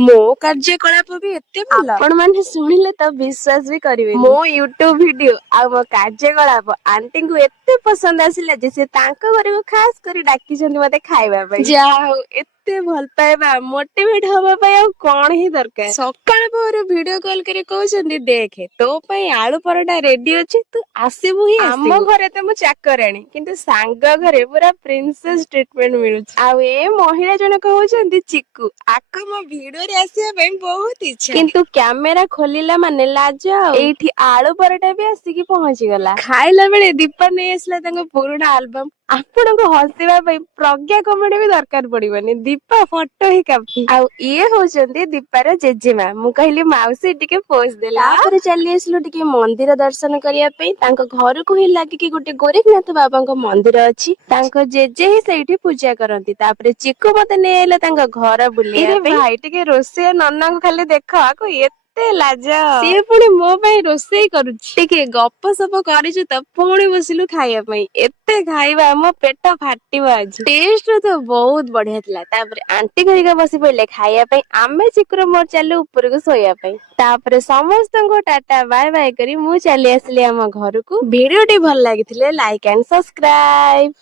मो कार्यकलाप भी एते भल आपण माने शुणिले तो विश्वास भी करिवे। मो यूट्यूब वीडियो आ मो कार्यकलाप आंटी को एते पसंद आसिला जे से तांको घरे को खास करी डाकी छथि मते खाइबा पई। जा हो एते भल पाइबा मोटिवेट होबा पई आ कोन ही दरकार। सकाळ पर वीडियो कॉल करी कहउछन्ती देखे तो पई आलू परोटा रेडी अछि तू आसीबु ही आसीबु। आम घरे त मु चाकराणी किंतु सांग घरे पूरा प्रिंसेस ट्रीटमेंट मिलुछ। आ ए महिला जने कहउछन्ती चिकू आक मो वीडियो रे आसीबा पई बहुत इच्छा किंतु कैमेरा खोलिला माने लाज एठी आलू परोटा भी आसिकी पहुंची गला। खाइला बेले दीपा नै आसला तांको पुराना एल्बम आपनको हसिबा पई प्रज्ञा कमेडी भी दरकार पड़िबनी दीपा फोटो ही काफी। आ ये होचंती दीपार जेजेमा मु कहली माउसी टिके पोज देला तापर चली आसलो टिके मंदिर दर्शन करिया पई तांको घर को ही लागी कि गोटे गोरखनाथ बाबांको मंदिर अछि तांको जेजे ही सेठी पूजा करंती। तापर चिकू मते नै आइला तांको घर बुलिया पई। भाई टिके रोसे नन्ना को खाली देख आको एते लाज से पुणी मो पई रोसेई करूची टिके गप सप करिछु त पुणी बसिलु खाइया पई एते खाइबा मो पेट फाटिबा आज। टेस्ट तो बहुत बढ़िया थिला। तापर आंटी घरिका बसी पइले खाइया पई आमे चिकुर मोर चालू ऊपर को सोया पई। तापर समस्त को टाटा बाय बाय करी मु चली आसली हम घर को। वीडियो टी भल लागिथिले लाइक एंड सब्सक्राइब।